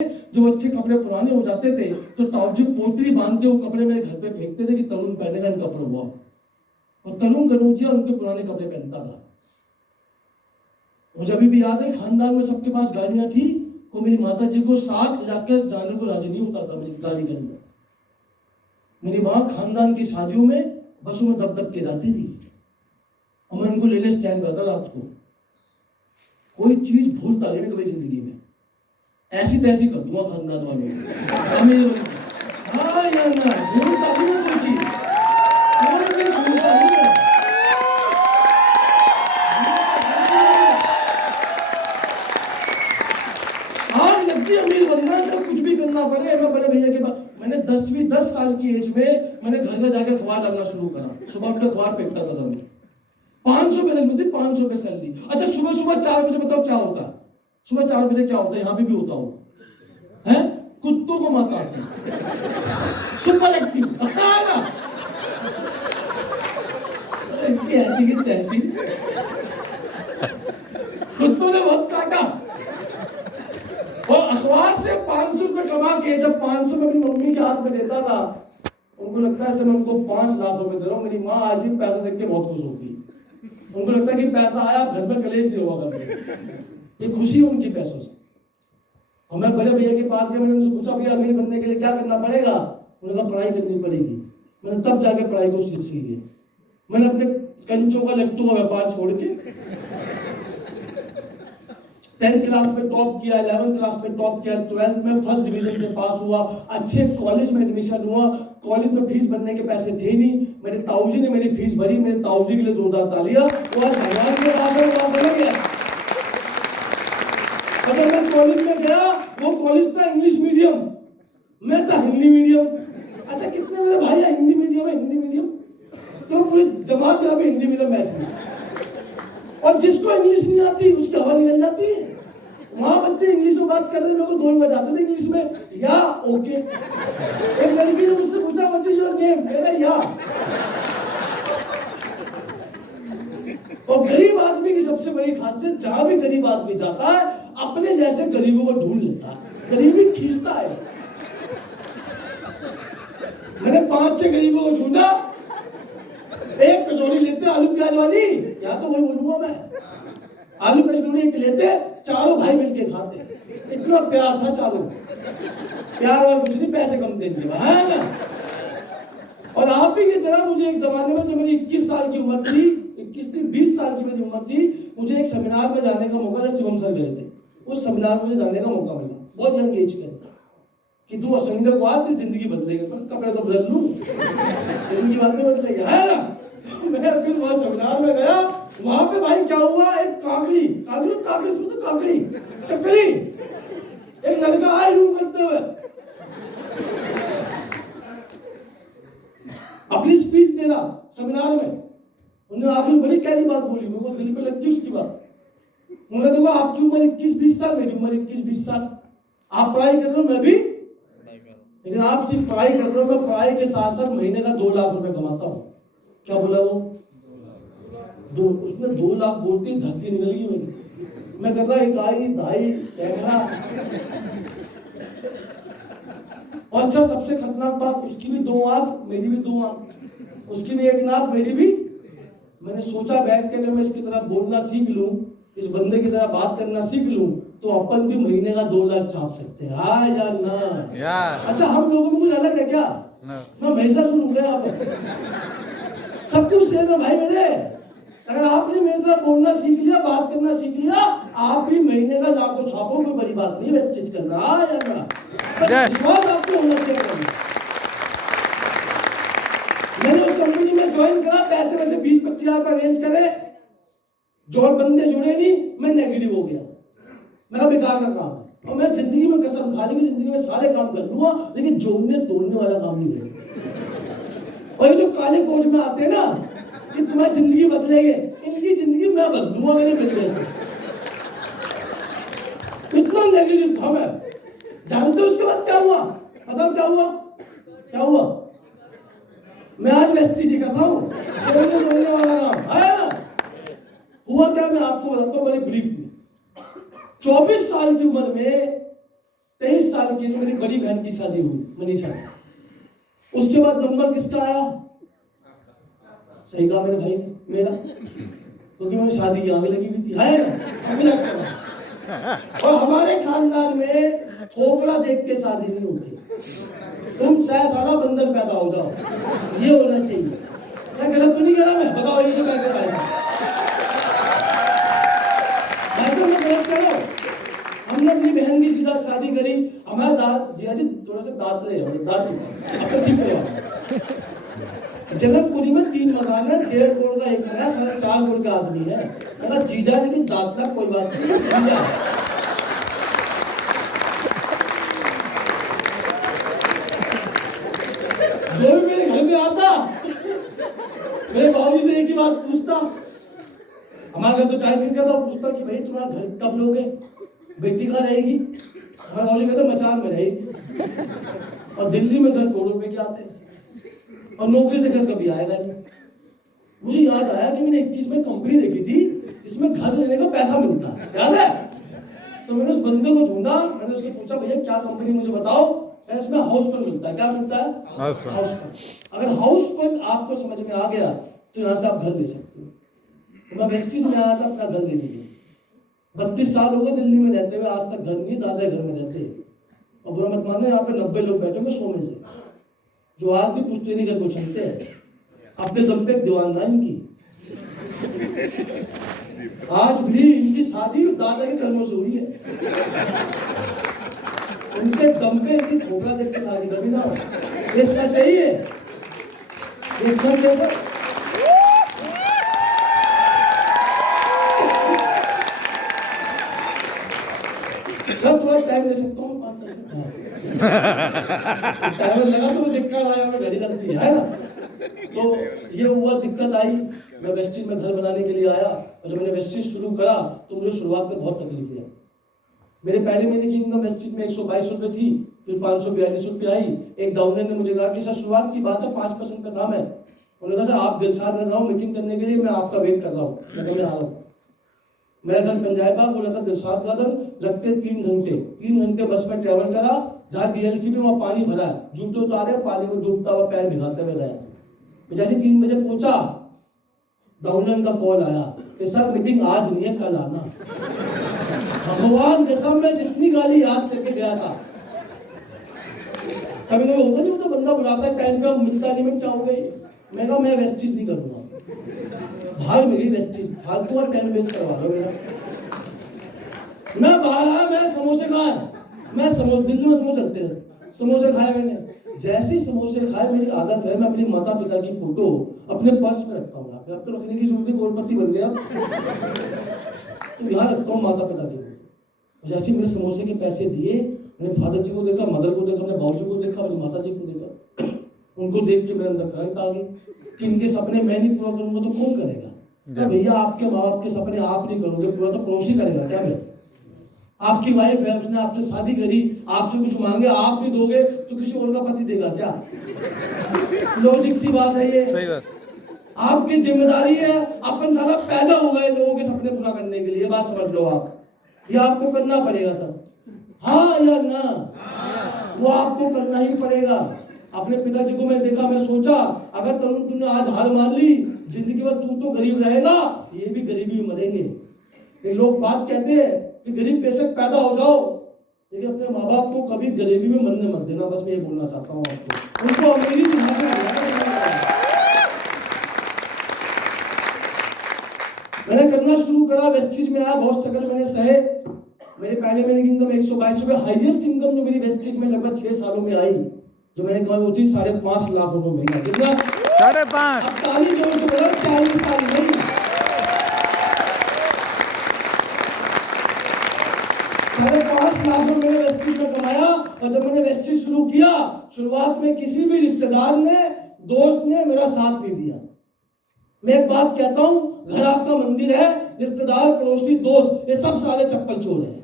जो अच्छे कपड़े पुराने हो जाते थे तो ताऊजी पोटली बांध के वो कपड़े मेरे घर पे फेंकते थे कि तरुण पहनेगा इन कपड़ों को। और तरुण कनौजिया उनके पुराने कपड़े पहनता था। मुझे अभी भी याद है, खानदान में सबके पास गाड़ियां थी, तो मेरी माता जी को साथ जाकर जाने को राजी नहीं होता था मेरी गाड़ी के अंदर। मेरी माँ खानदान की शादियों में बसों में दब दब के जाती थी और मैं उनको लेने स्टैंड करता रात को। कोई चीज भूलता नहीं मैं कभी जिंदगी में, ऐसी तैसी कर दूंगा खानदान वालों को। हाँ या ना, भूलता भी मैं कोई चीज, भूलता नहीं है। आज लगती है अमीर बनना चाहे कुछ भी करना पड़े। मैं बड़े भैया के पास, मैंने 10 साल की एज में मैंने घर घर जाकर अखबार डालना शुरू करा। सुबह उठकर अखबार फेंकता था सब। 500 रुपए मिलती, 500 रुपए सैलरी। अच्छा सुबह 4 बजे बताओ क्या होता है? सुबह 4 बजे क्या होता है? यहाँ पे भी होता हो है, कुत्तों को माता आती है, सुपर एक्टिव है ना, ऐसी की तैसी, कुत्तों ने बहुत काटा। और अखबार से 500 रुपए कमा के जब 500 में अपनी मम्मी के हाथ में देता था, उनको लगता है मैं उनको 5 लाख रुपए दे रहा हूँ। मेरी माँ आज भी पैसा देख के बहुत खुश होती है। उनको लगता है कि पैसा आया, घर में कलेश नहीं हुआ करते, ये खुशी है उनकी पैसों से। और मैं बड़े भैया के पास गया, मैंने उनसे पूछा भैया अमीर बनने के लिए क्या करना पड़ेगा? उन्होंने कहा पढ़ाई करनी पड़ेगी। मैंने तब जाके पढ़ाई को सीखी। मैंने अपने कंचों का लट्टू का व्यापार छोड़ के 10th क्लास में टॉप किया, 11th क्लास में टॉप किया, 12th में फर्स्ट डिवीजन से पास हुआ, अच्छे कॉलेज में एडमिशन हुआ। कॉलेज में फीस भरने के पैसे थे नहीं, मेरे ताऊजी ने मेरी फीस भरी। मेरे ताऊजी के लिए जोरदार तालियां। वो आज भगवान के पास बन गया। अगर मैं कॉलेज में गया, वो कॉलेज था इंग्लिश मीडियम, मैं था हिंदी मीडियम। अच्छा कितने मेरे भाई हिंदी मीडियम है, हिंदी मीडियम तो पूरी जमात यहाँ पे हिंदी मीडियम बैठी। और जिसको इंग्लिश नहीं आती उसकी हवा निकल जाती है। वहां बच्चे इंग्लिश में बात कर रहे हैं, लोग 2 ही बजाते थे इंग्लिश में, या ओके। एक लड़की ने मुझसे पूछा व्हाट इज योर नेम, मेरा या। और गरीब आदमी की सबसे बड़ी खासियत, जहां भी गरीब आदमी जाता है अपने जैसे गरीबों को ढूंढ लेता है, गरीबी खींचता है। मैंने 5-6 गरीबों को ढूंढा, एक कटोरी लेते आलू प्याज वाली, या तो वही बोलूंगा मैं, आलू प्याज कटोरी एक लेते, चारों भाई मिलके खाते। इतना प्यार था चारों, प्यार और कुछ नहीं, पैसे कम देंगे है ना। और आप भी की तरह मुझे एक जमाने में, जब मेरी 21 साल की उम्र थी, 20 साल की मेरी उम्र थी, मुझे एक सेमिनार में जाने का मौका था। शिवम सर गए थे, उस सेमिनार में मुझे जाने का मौका मिला, बहुत यंग एज में, कि तू संडे को आ, तेरी जिंदगी बदलेगी। कपड़े तो बदल लूं, जिंदगी बात नहीं बदलेगी है ना। तो मैं फिर वहां सेमिनार में गया, वहां पे भाई क्या हुआ, एक काकड़ी टकरी, एक लड़का आए यूं करते हुए अपनी स्पीच दे रहा सेमिनार में। उन्होंने आखिर बड़ी कैसी बात बोली, मेरे को दिल पे लगी उसकी बात। उन्होंने देखो आपकी उम्र 21-20 साल, मेरी उम्र 21-20 साल, आप पढ़ाई कर रहे हो, मैं भी, लेकिन आप सिर्फ पढ़ाई कर रहे हो, मैं पढ़ाई के साथ साथ महीने का 2 लाख रुपए कमाता हूँ। क्या बोला वो? 2, उसमें 2 लाख बोलती धरती निकल गई मेरी। मैं कर रहा 1 2 सैकड़ा। और अच्छा सबसे खतरनाक बात, उसकी भी 2 आंख, मेरी भी 2 आंख, उसकी भी 1 नाक, मेरी भी। मैंने सोचा बैठ के अगर मैं इसकी तरह बोलना सीख लूं, इस बंदे की तरह बात करना सीख लूं, तो अपन भी महीने का 2 लाख छाप सकते हैं। हाँ या ना? अच्छा हम लोगों में कुछ अलग है क्या? मैं हमेशा सुन गया यहाँ पर सब कुछ सेम है भाई मेरे। अगर आपने मेरी तरह बोलना सीख लिया, बात करना सीख लिया, आप भी महीने का लाखों छापो, कोई बड़ी बात नहीं है इस चीज करना। हाँ या ना? विश्वास आपको होना चाहिए। मैंने उस कंपनी में ज्वाइन करा, पैसे वैसे 20-25 हजार रुपए अरेंज करे, जो बंदे जुड़े नहीं, मैं नेगेटिव हो गया। मेरा बेकार का काम है, और मैं जिंदगी में कसम खा ली कि जिंदगी में सारे काम कर लूंगा, लेकिन जोड़ने तोड़ने वाला काम नहीं करूंगा। और ये जो काले कोट में आते हैं ना कि तुम्हारी जिंदगी बदलेंगे, इनकी जिंदगी मैं बदलूंगा, मैंने मिल गया। इतना नेगेटिव था मैं। जानते हो उसके बाद क्या हुआ? बताओ क्या हुआ? मैं आज वेस्टी से करता हूँ, जोड़ने वाला काम है ना। हुआ क्या, मैं आपको बताता हूँ बड़ी ब्रीफ में। 24 साल की उम्र में 23 साल की मेरी बड़ी बहन की शादी हुई, मनीषा। उसके बाद नंबर किसका आया? सही कहा मेरे भाई ने, मेरा, क्योंकि मैं शादी की आग लगी हुई थी, है ना? और हमारे खानदान में थोपड़ा देख के शादी नहीं होती। तुम 6 साल बंदर पैदा हो जाओ, ये होना चाहिए। क्या गलत तो नहीं कह रहा मैं? बताओ, ये जो मैं कह रहा हूं, मैं गलत कह रहा हूं? हमने अपनी बहन की सीधा शादी करी। हमारे दाद जिया जी थोड़ा सा दांत रहे हो, दादी अब तो ठीक है। जनकपुरी में 3 मकान है, 1.5 करोड़ का एक है, 4.5 करोड़ का आदमी है। अगर जीजा लेकिन दांत ना कोई बात नहीं, जीजा जो भी मेरे घर में आता मेरे बाबू से एक ही बात पूछता। हमारे घर तो 40 का था, पूछता कि भाई तुम्हारा घर कब लोगे, बेटी कहाँ रहेगी? हमारे बाबू कहते मचान में रहेगी। और दिल्ली में घर करोड़ों रुपए के आते हैं, और नौकरी से घर कभी आएगा नहीं। मुझे याद आया कि मैंने 21 में कंपनी देखी थी जिसमें घर लेने का पैसा मिलता है, याद है? तो मैंने उस बंदे को ढूंढा, मैंने उससे पूछा भैया क्या कंपनी मुझे बताओ। इसमें हाउस फंड मिलता है। क्या मिलता है? House fund. अगर हाउस फंड आपको समझ में आ गया तो यहाँ से आप घर ले सकते हो। तो मैं वेस्टिज में आया था अपना घर लेने के लिए। 32 साल हो गए दिल्ली में रहते हुए, आज तक घर नहीं, दादा घर में रहते। और बुरा मत मानो, यहाँ पे 90 लोग बैठोगे 100 में से, जो आज भी पुश्तैनी घर को छलते हैं। अपने दम पे दीवानदार इनकी, आज भी इनकी शादी दादा के कर्मों से हुई है। उनके दम पे इनकी ठोकरा देख के शादी कभी ना हो। ये सच है, ये सच है सर। सब थोड़ा टाइम ले सकता हूँ, टाइम लगा तो दिक्कत आया, मैं घड़ी लगती है ना। तो ये हुआ, दिक्कत आई, मैं वेस्टिज में घर बनाने के लिए आया। और जब मैंने वेस्टिज शुरू करा तो मुझे शुरुआत में बहुत तकलीफ हुई। मेरे पहले महीने की इनकम वेस्टिज में 122 रुपए थी, फिर 542 रुपए आई। एक डाउनर ने मुझे कहा कि सर शुरुआत की बात है, 5% का दाम है। उन्होंने कहा सर आप दिलशाद लग रहा हूँ मीटिंग करने के लिए, मैं आपका वेट कर रहा हूँ। मैं आ रहा हूँ। मेरा घर पंजाब बाग, बोला था दिलशाद गार्डन, रखते 3 घंटे बस में ट्रेवल करा। जहाँ डीएलसी में वहाँ पानी भरा है, जूते उतारे, पानी में डूबता हुआ पैर भिगाते हुए गया। जैसे 3 बजे पहुंचा, डाउनर का कॉल आया कि सर मीटिंग आज नहीं है, कल आना। भगवान कसम में जितनी गाली याद करके गया था। कभी कभी होता नहीं, होता बंदा बुलाता है टाइम पे, मिलता नहीं, मैं क्या हो गई। मैं कहा मैं वेस्टिज नहीं करूंगा, भाग मेरी वेस्टिज, फालतू और टाइम वेस्ट करवा लो मेरा। मैं बाहर आया, मैं समोसे खाए, मैं दिल्ली में समोसे चलते हैं, समोसे खाए मैंने। जैसे ही समोसे खाए, मेरी आदत है मैं अपनी माता पिता की फोटो अपने पर्स में रखता हूँ। अब तो रखने की जरूरत नहीं, करोड़पति बन गया, तो यहाँ रखता हूँ माता पिता की। जैसे मैंने समोसे के पैसे दिए, मैंने फादर जी को देखा, मदर को देखा, मैंने बाबू जी को देखा, अपनी माता जी को देखा। उनको देख के मेरे अंदर करंट आ गई कि इनके सपने मैं नहीं पूरा करूंगा तो कौन करेगा? तो भैया आपके माँ बाप के सपने आप नहीं करोगे पूरा तो पड़ोसी करेगा क्या? मैं, आपकी वाइफ है, उसने आपसे शादी करी, आपसे कुछ मांगे, आप भी दोगे तो किसी और का पति देगा क्या? लॉजिक सी बात है ये। सही बात। आपकी जिम्मेदारी है, अपन सारा पैदा हुआ है लोगों के सपने पूरा करने के लिए, बात समझ लो आप। ये आपको करना पड़ेगा सर, हाँ या ना? वो आपको करना ही पड़ेगा। अपने पिताजी को मैं देखा, मैं सोचा अगर तुमने आज हार मान ली, जिंदगी भर तू तो गरीब रहेगा, ये भी गरीबी में मरेंगे। ये लोग बात कहते हैं कि गरीब बेशक पैदा हो जाओ, लेकिन अपने माँ बाप को कभी गरीबी में मरने मत देना। बस मैं ये बोलना चाहता हूँ आपको, उनको अमीरी मैंने करना शुरू करा। वेस्टिज में आया, बहुत स्ट्रगल मैंने सहे। मेरे पहले महीने की इनकम 122 रुपए, हाईएस्ट इनकम जो मेरी वेस्टिज में लगभग 6 सालों में आई, जो मैंने कहा वो थी 5.5 लाख रुपए महीना। कितना? 5.5। अब 40 जोर से बोला, 40 नहीं, 5.5 लाख रुपए मैंने वेस्टिज में कमाया। और जब मैंने वेस्टिज शुरू किया, शुरुआत में किसी भी रिश्तेदार ने, दोस्त ने मेरा साथ नहीं दिया। मैं एक बात कहता हूं, घर आपका मंदिर है, रिश्तेदार, पड़ोसी, दोस्त, ये सब सारे चप्पल चोर हैं।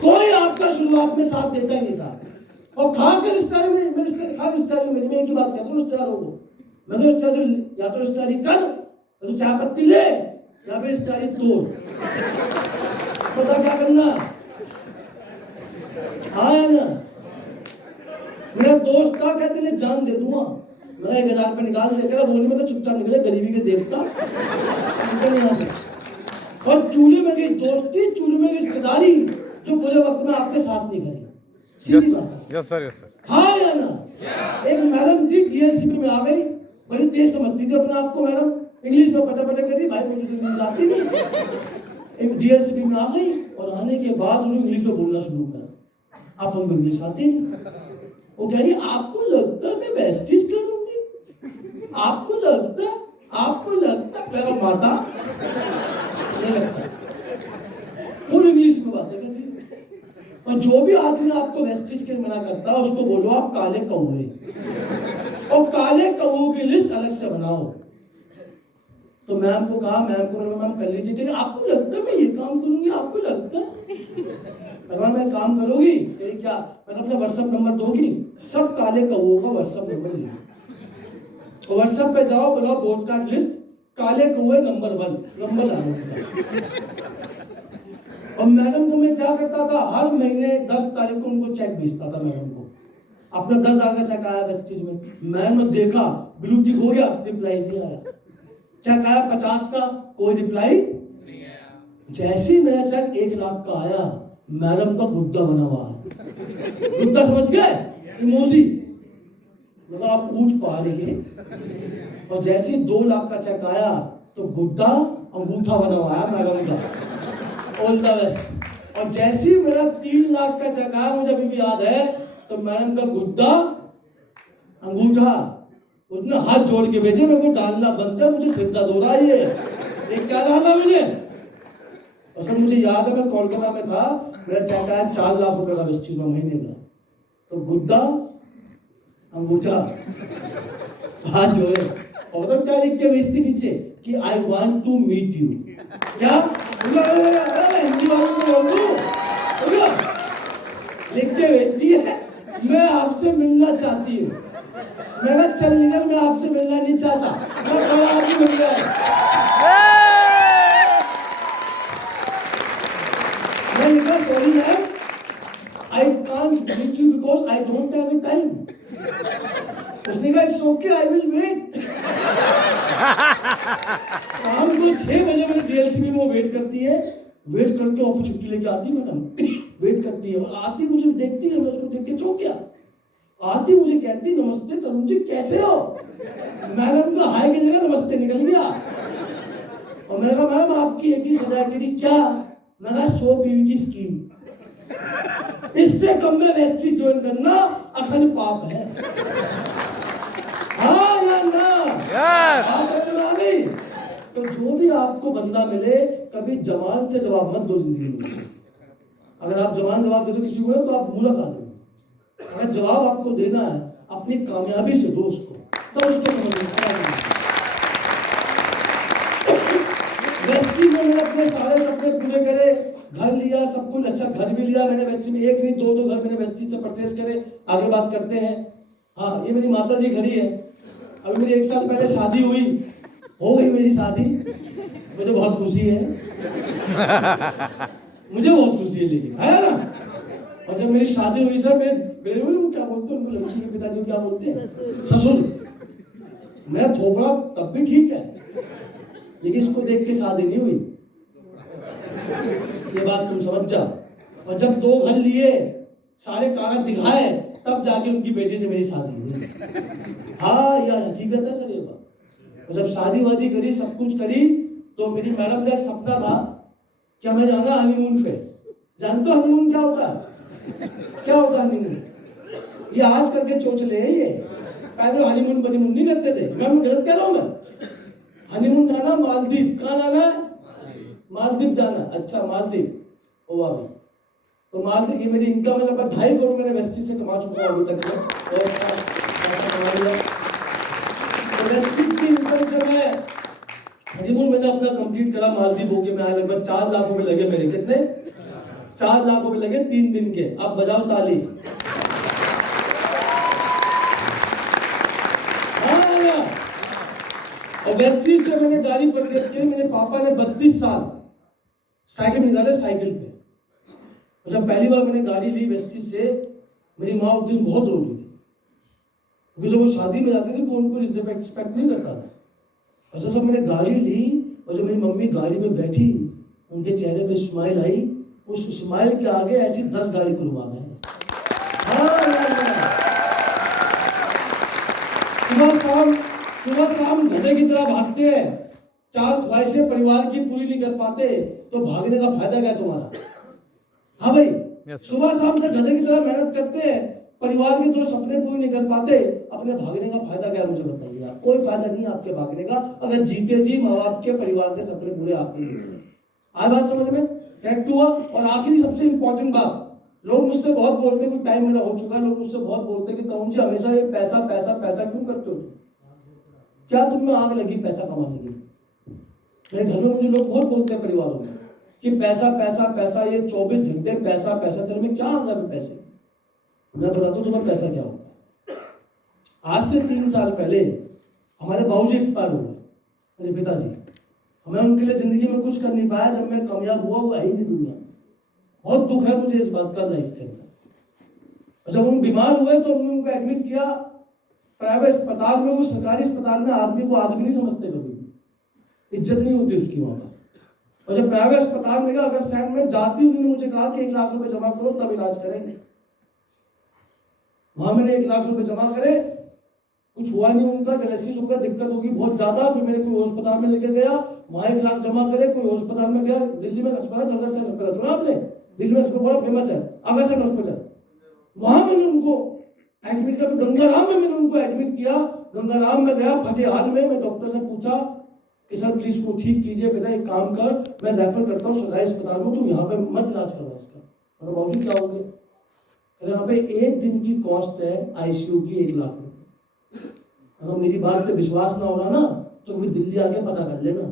कोई आपका शुरुआत में साथ देता ही नहीं साहब। और खासकर रिश्तेदारी में, मैं एक ही बात कहता हूँ रिश्तेदारों को, मैं तो रिश्तेदारी या तो रिश्तेदारी कर, या तो चाय पत्ती ले, या फिर रिश्तेदारी तोड़। पता क्या करना? हाँ या ना? मेरा दोस्त था, कहते ले जान दे दूंगा। मेरा 1,000 रुपये निकाल देकर बोलने में चुपचाप निकले, गरीबी के देवता निकल यहाँ से। और चूल्हे में गई दोस्ती, चूल्हे में गई रिश्तेदारी, जो बुरे वक्त में आपके साथ नहीं खड़ी। सीधी बात। Yes sir, yes sir. हाँ या ना? एक मैडम थी, डीएलसीबी में आ गई, बड़ी तेज समझती थी अपने आप को मैडम, इंग्लिश में पटा करी, भाई मुझे तो इंग्लिश आती नहीं। एक डीएलसीबी में आ गई और आने के बाद उन्होंने इंग्लिश में बोलना शुरू करा। आप हमको इंग्लिश आती नहीं। वो कह रही आपको लगता है मैं वेस्टिज करूंगी? आपको लगता मेरा माता नहीं लगता। फुल इंग्लिश में बातें करती। और जो भी आदमी आपको वेस्टिज के मना करता है उसको बोलो आप काले कौवे, और काले कौवों की लिस्ट अलग से बनाओ। तो मैम को कहा, मैम कर लीजिए। आपको लगता है मैं ये काम करूंगी? आपको लगता है मैं काम करूंगी? क्या मैं अपना व्हाट्सएप नंबर दोगी? सब काले कौवों का व्हाट्सएप नंबर लिया, तो व्हाट्सएप पे जाओ, बोलो ब्रॉडकास्ट लिस्ट काले कौवे नंबर 1, नंबर लाना। और मैडम को मैं क्या करता था, हर महीने 10 तारीख को उनको चेक भेजता था। मैडम को अपना 10,000 का चेक आया वेस्टिज में, मैडम ने देखा ब्लू टिक हो गया, रिप्लाई नहीं आया। चेक आया 50 का, कोई रिप्लाई नहीं आया। जैसे ही मेरा चेक 1 लाख का आया, मैडम का गुद्दा बना हुआ है। गुद्दा समझ गए? इमोजी, मतलब आप ऊंट पा रही। और जैसे ही 2 लाख का चेक आया तो गुद्दा अंगूठा बना हुआ है मैडम का, ऑल द बेस्ट। और जैसे ही मेरा 3 लाख का चेक आया, मुझे अभी भी याद है, तो मैडम का गुद्दा अंगूठा, उसने हाथ जोड़ के भेजे, मेरे को डालना बनता है, मुझे सिद्धा हो रहा है ये क्या डाला मुझे। और सर मुझे याद है, मैं कोलकाता में था, मेरा चेक आया 4 लाख रुपए का वेस्टिज में महीने का। तो गुद्दा अंगूठा हाथ जोड़े, और तो क्या लिख के भेजती नीचे कि I want to meet you. क्या हिंदी वालों को बोल दूं, लिख के भेजती है मैं आपसे मिलना चाहती हूँ। मैंने चल निकल, मैं आपसे मिलना नहीं चाहता, मैं कल आके मिल जाए। मैं लिखा sorry ma'am, I can't meet you because I don't have time. उसने कहा it's okay, I will wait. शाम को 6 बजे मेरे डीएलसीबी में वेट करती है, वेट करके ऑफिस छुट्टी लेके आती मैडम, वेट करती है, और आती मुझे देखती है, मैं उसको देख के चौंक गया। आती मुझे कहती नमस्ते तरुण जी कैसे हो? मैडम का हाय की जगह नमस्ते निकल गया। और मैंने कहा मैम आपकी एक ही सजा है। क्या? मैंने कहा 100 पीवी की स्कीम, इससे कम में वेस्टिज ज्वाइन करना अखंड पाप है। हाँ या ना? तो जो भी आपको बंदा मिले, कभी जवान से जवाब मत दो जिंदगी में। अगर आप जवान जवाब दे दो किसी को तो आप मूर्ख आदमी। अगर जवाब आपको देना है अपनी कामयाबी से दो उसको, तब उसको वेस्टिज में मैंने अपने सारे सपने पूरे करे, घर लिया, सब कुछ अच्छा, घर भी लिया मैंने वेस्टिज में, 1 नहीं 2 घर मैंने वेस्टिज से परचेस करे। आगे बात करते हैं। हाँ, ये मेरी माता जी खड़ी है। अभी मेरी 1 साल पहले शादी हुई, हो गई मेरी शादी, मुझे बहुत खुशी है। मुझे बहुत खुशी है, लेकिन है ना। और जब मेरी शादी हुई सर, मेरे क्या बोलते हैं उनको, लड़की के पिताजी क्या बोलते हैं, ससुर। मेरा थोपड़ा तब भी ठीक है, लेकिन इसको देख के शादी नहीं हुई, ये बात तुम समझ जाओ। और जब 2 घर लिए, सारे कागज दिखाए, तब जाके उनकी बेटी से मेरी शादी हुई। हाँ, यह हकीकत है सर ये बात। और जब शादी वादी करी, सब कुछ करी, तो मेरी मैडम का एक सपना था कि हमें जाना हनीमून पे। जानते हो हनीमून क्या होता है? क्या होता है हनीमून? ये आज करके चोचले हैं ये, पहले हनीमून बनीमून नहीं करते थे। मैं गलत कह रहा हूँ? मैं हनीमून जाना मालदीव। कहाँ जाना है? मालदीव जाना। अच्छा, मालदीव हुआ भी तो मालदीव, ये मेरी इनकम है लगभग 2.5 करोड़ मैंने वेस्टिज से कमा चुका हूँ अभी तक में। तो वेस्टिज की इनकम से मैं हनीमून मैंने अपना कंप्लीट करा, मालदीव होके मैं आया। लगभग 4 लाख रुपए लगे मेरे। कितने? 4 लाख रुपए लगे 3 दिन के। अब बजाओ ताली। और वेस्टिज से मैंने गाड़ी परचेस की। मेरे पापा ने 32 साल साइकिल निकाले, साइकिल पे और जब पहली बार मैंने गाड़ी ली वेस्टिज से, मेरी माँ उस दिन बहुत रो रही थी, क्योंकि जब वो शादी में जाती थी तो उनको रिश्ते एक्सपेक्ट नहीं करता था। और जब मैंने गाड़ी ली और जब मेरी मम्मी गाड़ी में बैठी, उनके चेहरे पे स्माइल आई, उस स्माइल के आगे ऐसी 10 गाड़ी कुर्बान है। सुबह शाम गधे की तरह भागते हैं, 4 ख्वाहिशें परिवार की पूरी नहीं कर पाते, तो भागने का फायदा क्या तुम्हारा? हाँ भाई, सुबह शाम से गधे की तरह मेहनत करते हैं, परिवार के 2 सपने पूरे नहीं कर पाते, अपने भागने का फायदा क्या? मुझे बताइए आप। कोई फायदा नहीं आपके भागने का, अगर जीते जी माँ बाप के परिवार के सपने पूरे आप नहीं करेंगे। आज बात समझ में करेक्ट हुआ। और आखिरी सबसे इंपॉर्टेंट बात, लोग मुझसे बहुत बोलते हैं, कुछ टाइम मेरा हो चुका है, लोग मुझसे बहुत बोलते हैं कि तरुण जी हमेशा ये पैसा पैसा पैसा क्यों करते हो? क्या तुम में आग लगी पैसा कमाने की? मेरे घर में मुझे लोग बहुत बोलते हैं, परिवारों में, कि पैसा पैसा पैसा, ये 24 घंटे पैसा पैसा, तेरे में क्या आ गया पैसे? मैं बताता हूँ तुम्हें पैसा क्या होता है। आज से 3 साल पहले हमारे बाबूजी एक्सपायर हो गए, मेरे पिताजी। हमें उनके लिए जिंदगी में कुछ कर नहीं पाया, जब मैं कामयाब हुआ वो आई नहीं दुनिया। बहुत दुख है मुझे इस बात का लाइफ के अंदर। जब हम बीमार हुए तो हमने उनको एडमिट किया प्राइवेट अस्पताल में। वो सरकारी अस्पताल में आदमी को आदमी नहीं समझते, कभी इज्जत नहीं होती उसकी वहां पर। और जब प्राइवेट अस्पताल में गया, अगर सैन में जाती, उन्होंने मुझे कहा कि 1 लाख रुपए जमा करो तब इलाज करेंगे। वहां मैंने 1 लाख रुपए जमा करे, कुछ हुआ नहीं उनका, डायलिसिस होगा, दिक्कत होगी बहुत ज्यादा। फिर मेरे कोई अस्पताल में लेके गया, वहां 1 लाख जमा करे, कोई अस्पताल में गया, दिल्ली में अस्पताल अगरसेन हॉस्पिटल सुना आपने? दिल्ली में अस्पताल बहुत फेमस है, अगरसेन हॉस्पिटल। वहां मैंने उनको एडमिट किया। गंगाराम में मैंने उनको एडमिट किया। गंगाराम में गया, फतेहाल में। मैं डॉक्टर से पूछा कि सर प्लीज को ठीक कीजिए बेटा, एक काम कर, मैं रेफर करता हूँ सरकारी अस्पताल में, तू यहाँ पे मत इलाज करवा इसका। और बाबूजी क्या हो गया? यहाँ पे 1 दिन की कॉस्ट है आईसीयू की 1 लाख रुपए। अगर मेरी बात पे विश्वास ना हो रहा ना, तो कभी दिल्ली आके पता कर लेना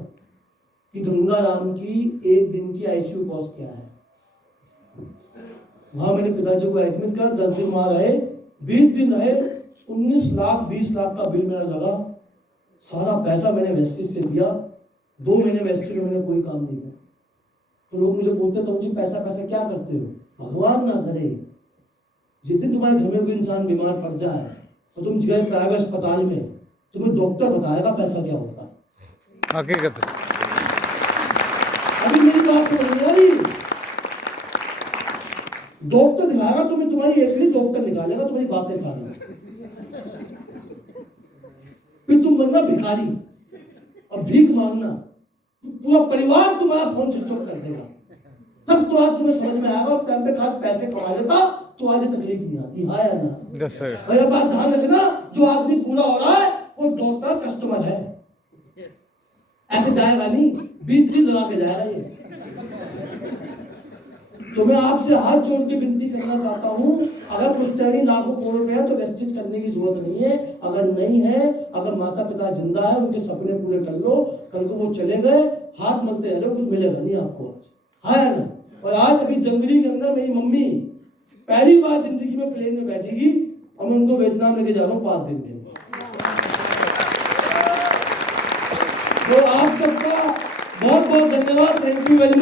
कि गंगाराम की 1 दिन की आईसीयू कॉस्ट क्या है। वहां मेरे पिताजी को एडमिट कर 10 दिन वहां रहे, 20 दिन रहे, 19 लाख 20 लाख का बिल मेरा लगा। सारा पैसा मैंने वेस्टिज से दिया। 2 महीने वेस्टिज में मैंने कोई काम नहीं किया। तो लोग मुझे बोलते तो मुझे पैसा पैसा क्या करते हो? भगवान ना करे जिस दिन तुम्हारे घर में कोई इंसान बीमार पड़ जाए तो तुम गए प्राइवेट अस्पताल में, तुम्हें डॉक्टर बताएगा पैसा क्या होता है। हकीकत। अभी मेरी बात समझ में आ रही? डॉक्टर दिखाएगा तुम्हें, तुम्हारी एक्चुअली डॉक्टर निकालेगा तुम्हारी बातें सारी। फिर तुम बनना भिखारी और भीख मांगना, पूरा परिवार तुम्हारा फोन स्विच ऑफ कर देगा। तब तो आज तुम्हें समझ में आएगा, टाइम पे खाद पैसे कमा लेता तो आज तकलीफ नहीं आती। हाँ या ना? और ये बात ध्यान रखना, जो आदमी पूरा हो रहा है वो डॉक्टर कस्टमर है, ऐसे जाएगा नहीं, 20 दिन लगा के जाएगा ये। तो मैं आपसे हाथ जोड़ के विनती करना चाहता हूं, अगर पुश्तैनी लाखों करोड़ रुपए है तो वेस्टिज करने की जरूरत नहीं है। अगर नहीं है, अगर माता पिता जिंदा है, उनके सपने पूरे कर लो। कल को वो चले गए, हाथ मलते रहो, कुछ मिलेगा नहीं आपको। हाँ या ना? और आज अभी जनवरी के अंदर मेरी मम्मी पहली बार जिंदगी में प्लेन में बैठेगी और मैं उनको वियतनाम लेके जा रहा हूँ 5 दिन के लिए। तो आप सबका बहुत बहुत धन्यवाद। Thank you very much.